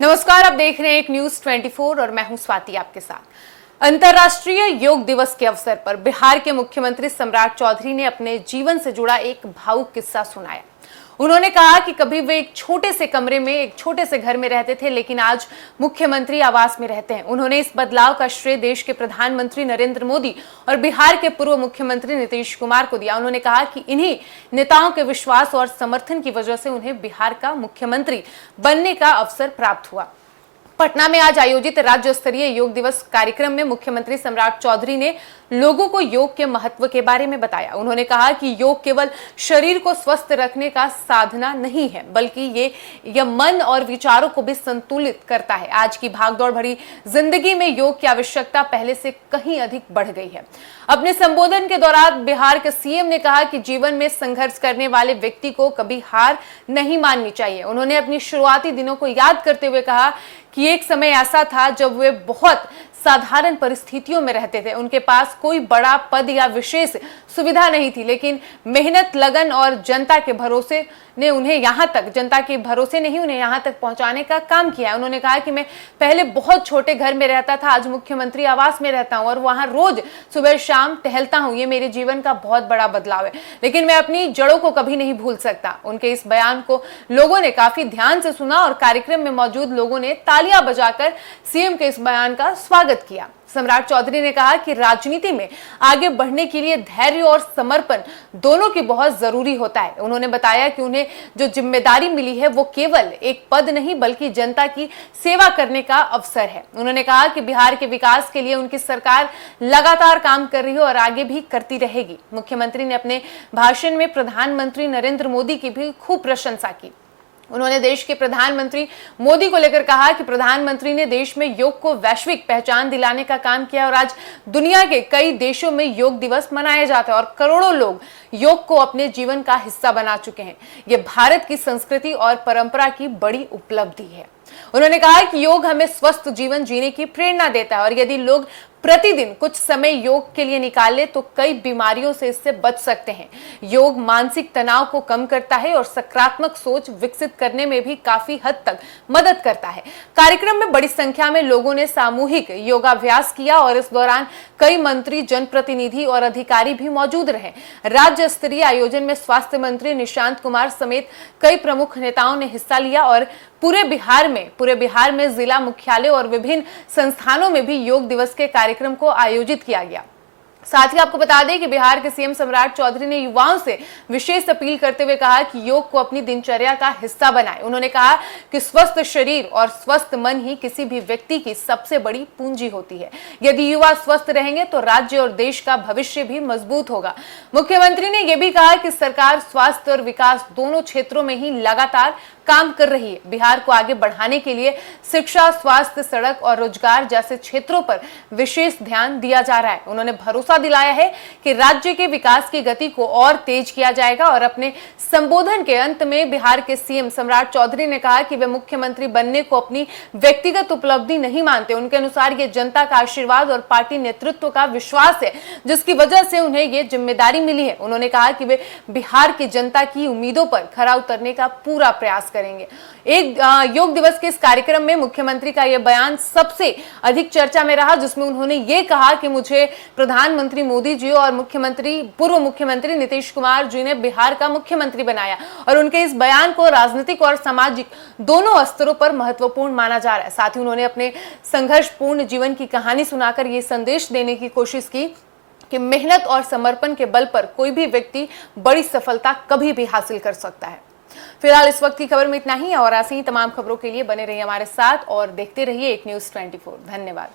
नमस्कार, आप देख रहे हैं एक न्यूज 24 और मैं हूं स्वाति आपके साथ। अंतर्राष्ट्रीय योग दिवस के अवसर पर बिहार के मुख्यमंत्री सम्राट चौधरी ने अपने जीवन से जुड़ा एक भावुक किस्सा सुनाया। उन्होंने कहा कि कभी वे एक छोटे से कमरे में एक छोटे से घर में रहते थे, लेकिन आज मुख्यमंत्री आवास में रहते हैं। उन्होंने इस बदलाव का श्रेय देश के प्रधानमंत्री नरेंद्र मोदी और बिहार के पूर्व मुख्यमंत्री नीतीश कुमार को दिया। उन्होंने कहा कि इन्हीं नेताओं के विश्वास और समर्थन की वजह से उन्हें बिहार का मुख्यमंत्री बनने का अवसर प्राप्त हुआ। पटना में आज आयोजित राज्य स्तरीय योग दिवस कार्यक्रम में मुख्यमंत्री सम्राट चौधरी ने लोगों को योग के महत्व के बारे में बताया। उन्होंने कहा कि योग केवल शरीर को स्वस्थ रखने का साधना नहीं है, बल्कि ये मन और विचारों को भी संतुलित करता है। आज की भागदौड़ भरी जिंदगी में योग की आवश्यकता पहले से कहीं अधिक बढ़ गई है। अपने संबोधन के दौरान बिहार के सीएम ने कहा कि जीवन में संघर्ष करने वाले व्यक्ति को कभी हार नहीं माननी चाहिए। उन्होंने अपनी शुरुआती दिनों को याद करते हुए कहा कि एक समय ऐसा था जब वे बहुत साधारण परिस्थितियों में रहते थे। उनके पास कोई बड़ा पद या विशेष सुविधा नहीं थी, लेकिन मेहनत, लगन और जनता के भरोसे ने उन्हें यहाँ तक पहुंचाने का काम किया। उन्होंने कहा कि मैं पहले बहुत छोटे घर में रहता था, आज मुख्यमंत्री आवास में रहता हूं और वहां रोज सुबह शाम टहलता हूं। ये मेरे जीवन का बहुत बड़ा बदलाव है, लेकिन मैं अपनी जड़ों को कभी नहीं भूल सकता। उनके इस बयान को लोगों ने काफी ध्यान से सुना और कार्यक्रम में मौजूद लोगों ने तालियां बजाकर सीएम के इस बयान का स्वागत किया। सम्राट चौधरी ने कहा कि राजनीति में आगे बढ़ने के लिए धैर्य और समर्पण दोनों की बहुत जरूरी होता है। उन्होंने बताया कि उन्हें जो जिम्मेदारी मिली है वो केवल एक पद नहीं, बल्कि जनता की सेवा करने का अवसर है। उन्होंने कहा कि बिहार के विकास के लिए उनकी सरकार लगातार काम कर रही है और आगे भी करती रहेगी। मुख्यमंत्री ने अपने भाषण में प्रधानमंत्री नरेंद्र मोदी की भी खूब प्रशंसा की। उन्होंने देश के प्रधानमंत्री मोदी को लेकर कहा कि प्रधानमंत्री ने देश में योग को वैश्विक पहचान दिलाने का काम किया और आज दुनिया के कई देशों में योग दिवस मनाया जाता है और करोड़ों लोग योग को अपने जीवन का हिस्सा बना चुके हैं। ये भारत की संस्कृति और परंपरा की बड़ी उपलब्धि है। उन्होंने कहा कि योग हमें स्वस्थ जीवन जीने की प्रेरणा देता है और यदि लोग प्रतिदिन कुछ समय योग के लिए निकाले तो कई बीमारियों से इससे बच सकते हैं। योग मानसिक तनाव को कम करता है और सकारात्मक सोच विकसित करने में भी काफी हद तक मदद करता है। कार्यक्रम में बड़ी संख्या में लोगों ने सामूहिक योगाभ्यास किया और इस दौरान कई मंत्री, जनप्रतिनिधि और अधिकारी भी मौजूद रहे। राज्य स्तरीय आयोजन में स्वास्थ्य मंत्री निशांत कुमार समेत कई प्रमुख नेताओं ने हिस्सा लिया और पूरे बिहार में जिला मुख्यालय और विभिन्न संस्थानों में भी योग दिवस के कार्यक्रम को आयोजित किया गया। साथ ही आपको बता दें कि बिहार के सीएम सम्राट चौधरी ने युवाओं से विशेष अपील करते हुए कहा कि योग को अपनी दिनचर्या का हिस्सा बनाएं। उन्होंने कहा कि स्वस्थ शरीर और स्वस्थ मन ही किसी भी व्यक्ति की सबसे बड़ी पूंजी होती है। यदि युवा स्वस्थ रहेंगे तो राज्य और देश का भविष्य भी मजबूत होगा। मुख्यमंत्री ने यह भी कहा कि सरकार स्वास्थ्य और विकास दोनों क्षेत्रों में ही लगातार काम कर रही है। बिहार को आगे बढ़ाने के लिए शिक्षा, स्वास्थ्य, सड़क और रोजगार जैसे क्षेत्रों पर विशेष ध्यान दिया जा रहा है। उन्होंने भरोसा दिलाया है कि राज्य के विकास की गति को और तेज किया जाएगा और अपने संबोधन के अंत में बिहार के सीएम सम्राट चौधरी ने कहा कि वे मुख्यमंत्री बनने को अपनी व्यक्तिगत उपलब्धि नहीं मानते। उनके अनुसार ये जनता का आशीर्वाद और पार्टी नेतृत्व का विश्वास है, जिसकी वजह से उन्हें ये जिम्मेदारी मिली है। उन्होंने कहा कि वे बिहार की जनता की उम्मीदों पर खरा उतरने का पूरा प्रयास करेंगे। एक योग दिवस के इस कार्यक्रम में मुख्यमंत्री का यह बयान सबसे अधिक चर्चा में रहा, जिसमें उन्होंने ये कहा कि मुझे प्रधानमंत्री मोदी जी और पूर्व मुख्यमंत्री नीतीश कुमार जी ने बिहार का मुख्यमंत्री बनाया और उनके इस बयान को राजनीतिक और सामाजिक दोनों स्तरों पर महत्वपूर्ण माना जा रहा है। साथ ही उन्होंने अपने संघर्षपूर्ण जीवन की कहानी सुनाकर ये संदेश देने की कोशिश की कि मेहनत और समर्पण के बल पर कोई भी व्यक्ति बड़ी सफलता कभी भी हासिल कर सकता है। फिलहाल इस वक्त की खबर में इतना ही और ऐसी ही तमाम खबरों के लिए बने रहिए हमारे साथ और देखते रहिए एक न्यूज 24। धन्यवाद।